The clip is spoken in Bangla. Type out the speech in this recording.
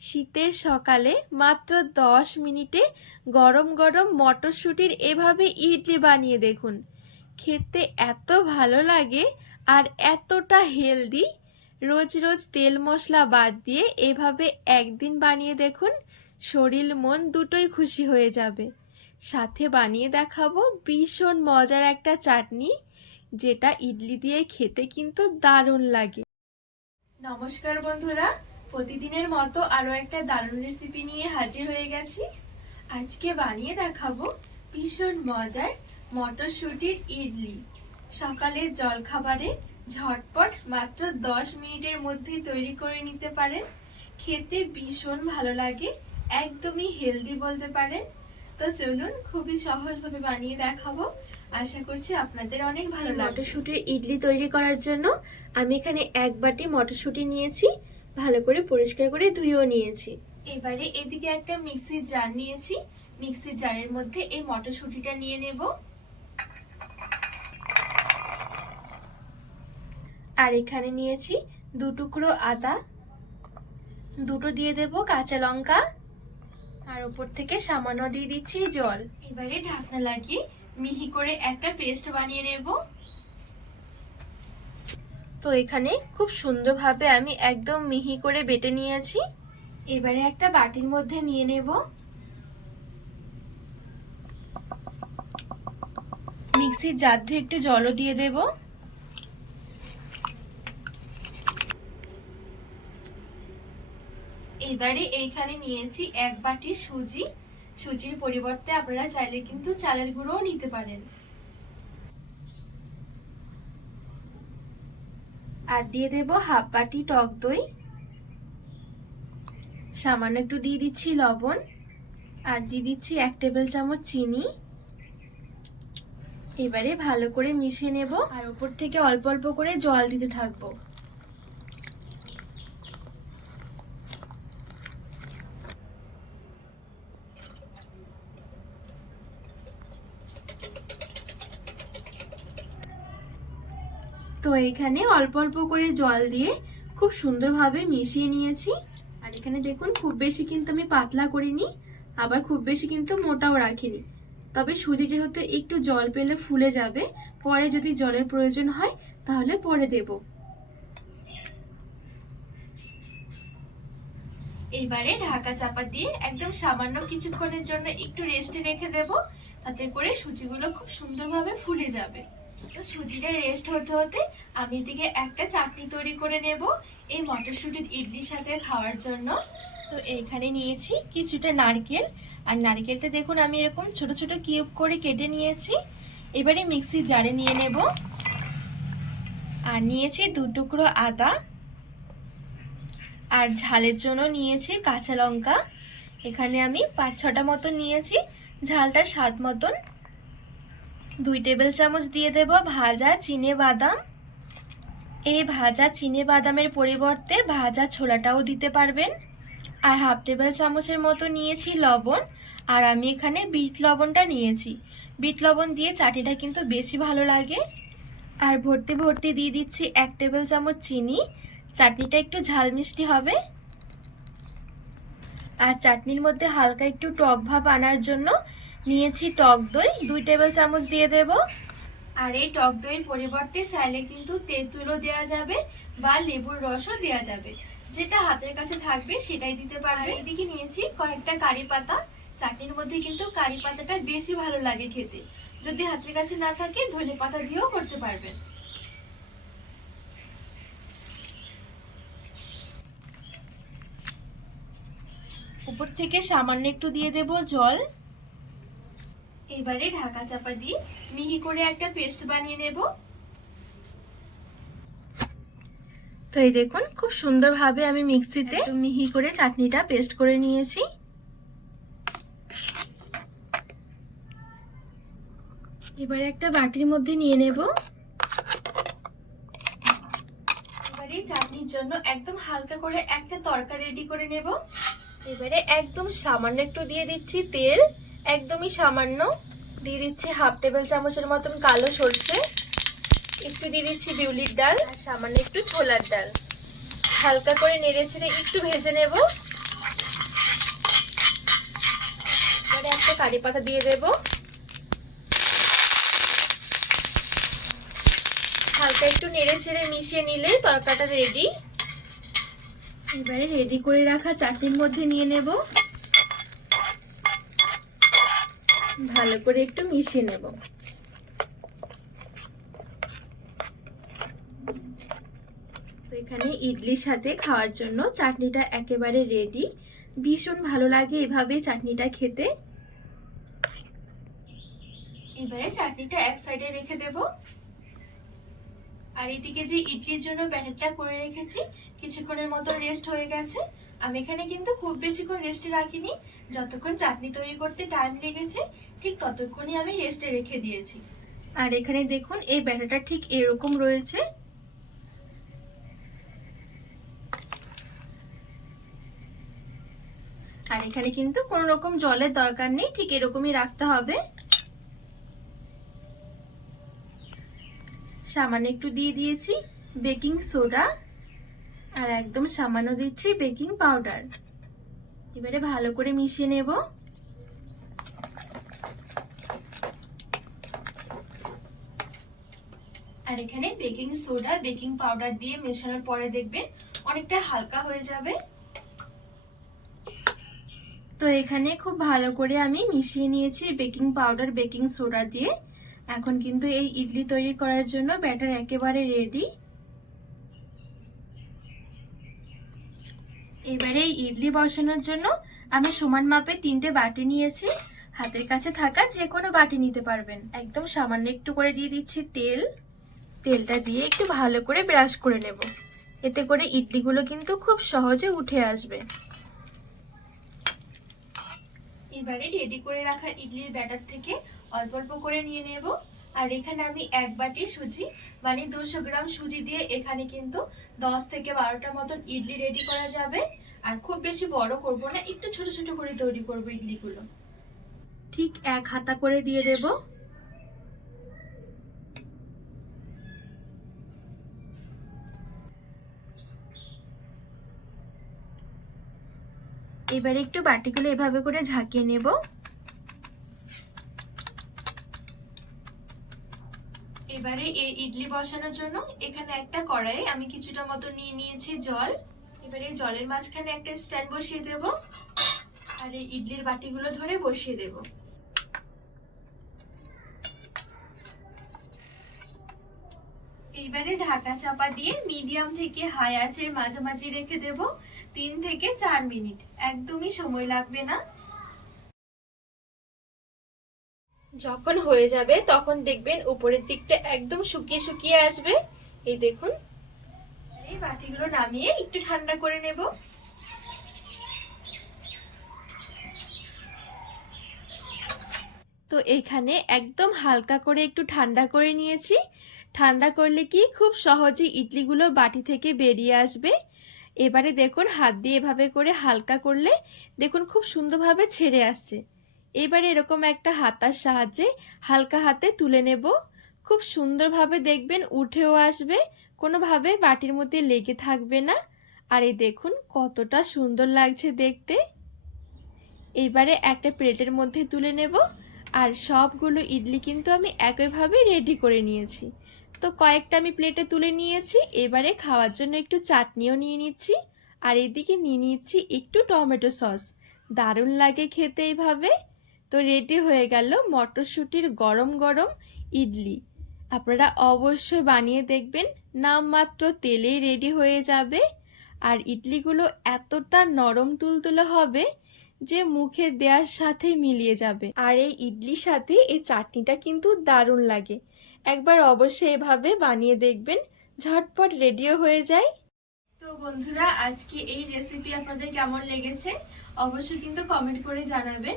শীতের সকালে মাত্র দশ মিনিটে গরম গরম মটরশুঁটির এভাবে ইডলি বানিয়ে দেখুন। খেতে এত ভালো লাগে আর এতটা হেলদি। রোজ রোজ তেল মশলা বাদ দিয়ে এভাবে একদিন বানিয়ে দেখুন, শরীর মন দুটোই খুশি হয়ে যাবে। সাথে বানিয়ে দেখাবো ভীষণ মজার একটা চাটনি, যেটা ইডলি দিয়ে খেতে কিন্তু দারুণ লাগে। নমস্কার বন্ধুরা প্রতিদিনের মতো আরও একটা দারুণ রেসিপি নিয়ে হাজির হয়ে গেছি। আজকে বানিয়ে দেখাবো ভীষণ মজার মটরশুঁটির ইডলি। সকালের জলখাবারে ঝটপট মাত্র দশ মিনিটের মধ্যেই তৈরি করে নিতে পারেন। খেতে ভীষণ ভালো লাগে একদমই হেলদি বলতে পারেন। তো চলুন খুবই সহজভাবে বানিয়ে দেখাবো। আশা করছি আপনাদের অনেক ভালো মটরশুঁটির ইডলি তৈরি করার জন্য আমি এখানে এক বাটি মটরশুঁটি নিয়েছি। ভালো করে পরিষ্কার করে ধুয়েও নিয়েছি। এবারে এদিকে একটা মিক্সির জার নিয়েছি। মিক্সির জারের মধ্যে এই মটরশুঁটিটা নিয়ে নেব। আর এখানে নিয়েছি দু টুকরো আদা। দুটো দিয়ে দেব কাঁচা লঙ্কা। আর উপর থেকে সামান্য দিয়ে দিচ্ছি জল। এবারে ঢাকনা লাগিয়ে মিহি করে একটা পেস্ট বানিয়ে নেব। তো এখানে খুব সুন্দরভাবে আমি একদম মিহি করে বেটে নিয়েছি। এবারে একটা বাটির মধ্যে নিয়ে নেব। মিক্সির জার ধুয়ে একটু জলও দিয়ে দেব। এবারে এইখানে নিয়েছি এক বাটি সুজি। সুজির পরিবর্তে আপনারা চাইলে কিন্তু চালের গুঁড়োও নিতে পারেন। আর দিয়ে দেব হাফ বাটি টক দই। সামান্য একটু দিয়ে দিচ্ছি লবণ। আর দিয়ে দিচ্ছি এক টেবিল চামচ চিনি। এবারে ভালো করে মিশিয়ে নেব। আর উপর থেকে অল্প অল্প করে জল দিতে থাকব। তো এখানে অল্প অল্প করে জল দিয়ে খুব সুন্দরভাবে মিশিয়ে নিয়েছি। আর এখানে দেখুন, খুব বেশি কিন্তু আমি পাতলা করিনি, আবার খুব বেশি কিন্তু মোটাও রাখিনি। তবে সুজি যেহেতু একটু জল পেলে ফুলে যাবে, পরে যদি জলের প্রয়োজন হয়, তাহলে পরে দেব। এবারে ঢাকা চাপা দিয়ে একদম সামান্য কিছুক্ষণের জন্য একটু রেস্টে রেখে দেব, তাতে করে সুজিগুলো খুব সুন্দরভাবে ফুলে যাবে। তো সুজিটা রেস্ট হতে হতে আমি এদিকে একটা চাটনি তৈরি করে নেব এই মটরশুঁটির ইডলির সাথে খাওয়ার জন্য। তো এইখানে নিয়েছি কিছুটা নারকেল। আর নারকেলটা দেখুন, আমি এরকম ছোট ছোট কিউব করে কেটে নিয়েছি। এবারে মিক্সি জারে নিয়ে নেব। আর নিয়েছি দু টুকরো আদা। আর ঝালের জন্য নিয়েছি কাঁচা লঙ্কা। এখানে আমি পাঁচ ছটা মতন নিয়েছি। ঝালটা স্বাদ মতন দুই টেবিল চামচ দিয়ে দেব ভাজা চিনে বাদাম। এই ভাজা চিনে বাদামের পরিবর্তে ভাজা ছোলাটাও দিতে পারবেন। আর হাফ টেবিল চামচের মতো নিয়েছি লবণ। আর আমি এখানে বিট লবণটা নিয়েছি। বিট লবণ দিয়ে চাটনিটা কিন্তু বেশি ভালো লাগে। আর ভর্তি ভর্তি দিয়ে দিচ্ছি এক টেবিল চামচ চিনি। চাটনিটা একটু ঝাল মিষ্টি হবে। আর চাটনির মধ্যে হালকা একটু টক ভাব আনার জন্য নিয়েছি টক দই দুই টেবিল চামচ দিয়ে দেব। আর এই টক দইয়ের পরিবর্তে চাইলে কিন্তু তেঁতুলও দেওয়া যাবে বা লেবুর রসও দেওয়া যাবে। যেটা হাতের কাছে থাকবে সেটাই দিতে পারবে। এদিকে নিয়েছি কয়েকটা কারি পাতা। চাটনির মধ্যে কিন্তু কারি পাতাটা বেশি ভালো লাগে খেতে। যদি হাতের কাছে না থাকে ধনে পাতা দিয়েও করতে পারবেন। উপর থেকে সামান্য একটু দিয়ে দেব জল। এবারে ঢাকা চাপা দিয়ে মিহি করে একটা পেস্ট বানিয়ে নেব। তো এই দেখুন খুব সুন্দরভাবে আমি মিক্সিতে মিহি করে চাটনিটা পেস্ট করে নিয়েছি। এবারে একটা বাটির মধ্যে নিয়ে নেব। এবারে চাটনির জন্য একদম হালকা করে একটা তরকা রেডি করে নেব। এবারে একদম সামান্য একটু দিয়ে দিচ্ছি তেল। একদমই সামান্য। দিয়ে দিচ্ছি হাফ টেবিল চামচের মতন কালো সর্ষে। একটু দিয়ে দিচ্ছি বিউলির ডাল, আর সামান্য একটু ছোলার ডাল। হালকা করে নেড়ে ছেড়ে একটু ভেজে নেব। এবারে একটা কারি পাতা দিয়ে দেব। হালকা একটু নেড়ে ছেড়ে মিশিয়ে নিলে তরকাটা রেডি এবারে রেডি করে রাখা চাটনির মধ্যে নিয়ে নেব। ভালো করে একটু মিশিয়ে নেব। এখানে ইডলির সাথে খাওয়ার জন্য চাটনিটা একেবারে রেডি ভীষণ ভালো লাগে এভাবে চাটনিটা খেতে। এবারে চাটনিটা এক সাইডে রেখে দেব। আর এদিকে যে ইডলির জন্য ব্যাটারটা করে রেখেছি, কিছুক্ষণের মতো রেস্ট হয়ে গেছে। আমি এখানে কিন্তু খুব বেশিক্ষণ রেস্টে রাখিনি। যতক্ষণ চাটনি তৈরি করতে টাইম লেগেছে, ঠিক ততক্ষণই আমি রেস্টে রেখে দিয়েছি। আর এখানে দেখুন, এই ব্যাটারটা ঠিক এরকম রয়েছে। আর এখানে কিন্তু কোনো রকম জলের দরকার নেই, ঠিক এরকমই রাখতে হবে। সামান্য একটু দিয়ে দিয়েছি বেকিং সোডা। আর একদম সামান্য দিচ্ছি বেকিং পাউডার। এবারে ভালো করে মিশিয়ে নেব। আর এখানে বেকিং সোডা, বেকিং পাউডার দিয়ে মেশানোর পরে দেখবেন অনেকটা হালকা হয়ে যাবে। তো এখানে খুব ভালো করে আমি মিশিয়ে নিয়েছি বেকিং পাউডার, বেকিং সোডা দিয়ে। এখন কিন্তু এই ইডলি তৈরি করার জন্য ব্যাটার একেবারে রেডি। এবারে ইডলি বসানোর জন্য আমি সমান মাপে তিনটে বাটি নিয়েছি। হাতের কাছে থাকা যে কোনো বাটি নিতে পারবেন। একদম সামান্য একটু করে দিয়ে দিচ্ছি তেল। তেলটা দিয়ে একটু ভালো করে ব্রাশ করে নেব। এতে করে ইডলিগুলো কিন্তু খুব সহজে উঠে আসবে। এবারে রেডি করে রাখা ইডলির ব্যাটার থেকে অল্প অল্প করে নিয়ে নেব। আর এখানে আমি এক বাটি সুজি মানে দুশো গ্রাম সুজি দিয়ে এখানে কিন্তু দশ থেকে বারোটা মতন ইডলি রেডি করা যাবে। আর খুব বেশি বড় করব না একটু ছোট ছোট করে তৈরি করব ইডলিগুলো। ঠিক এক হাতা করে দিয়ে দেব। এবারে একটু বাটিগুলো এভাবে করে ঝাঁকিয়ে নেব। এবারে এই ইডলি বসানোর জন্য এখানে একটা কড়াই আমি কিছুটা মতো নিয়ে নিয়েছি জল। এবারে জলের মাঝখানে একটা স্ট্যান্ড বসিয়ে দেব আর এই ইডলির বাটিগুলো ধরে বসিয়ে দেব। এইবারে ঢাকা চাপা দিয়ে মিডিয়াম থেকে হাই আঁচের মাঝামাঝি রেখে দেব তিন থেকে চার মিনিট। একদমই সময় লাগবে না। যখন হয়ে যাবে তখন দেখবেন উপরের দিকটা একদম শুকিয়ে শুকিয়ে আসবে। এই দেখুন এই বাটিগুলো নামিয়ে একটু ঠান্ডা করে নেব। তো এখানে একদম হালকা করে একটু ঠান্ডা করে নিয়েছি। ঠান্ডা করলে কি খুব সহজে ইডলিগুলো বাটি থেকে বেরিয়ে আসবে। এবারে দেখুন হাত দিয়ে এভাবে করে হালকা করলে দেখুন খুব সুন্দরভাবে ছেড়ে আসছে। এবারে এরকম একটা হাতার সাহায্যে হালকা হাতে তুলে নেব। খুব সুন্দরভাবে দেখবেন উঠেও আসবে কোনোভাবে বাটির মধ্যে লেগে থাকবে না। আর এই দেখুন কতটা সুন্দর লাগছে দেখতে। এবারে একটা প্লেটের মধ্যে তুলে নেব। আর সবগুলো ইডলি কিন্তু আমি একইভাবে রেডি করে নিয়েছি। তো কয়েকটা আমি প্লেটে তুলে নিয়েছি। এবারে খাওয়ার জন্য একটু চাটনিও নিয়ে নিচ্ছি। আর এদিকে নিয়ে নিচ্ছি একটু টমেটো সস। দারুণ লাগে খেতে এইভাবে। তো রেডি হয়ে গেল মটরশুঁটির গরম গরম ইডলি। আপনারা অবশ্যই বানিয়ে দেখবেন। নামমাত্র তেলেই রেডি হয়ে যাবে। আর ইডলিগুলো এতটা নরম তুলতুলে হবে যে মুখে দেওয়ার সাথে মিলিয়ে যাবে। আর এই ইডলির সাথে এই চাটনিটা কিন্তু দারুণ লাগে। একবার অবশ্যই এভাবে বানিয়ে দেখবেন। ঝটপট রেডিও হয়ে যায়। তো বন্ধুরা, আজকে এই রেসিপি আপনাদের কেমন লেগেছে? অবশ্যই কিন্তু কমেন্ট করে জানাবেন।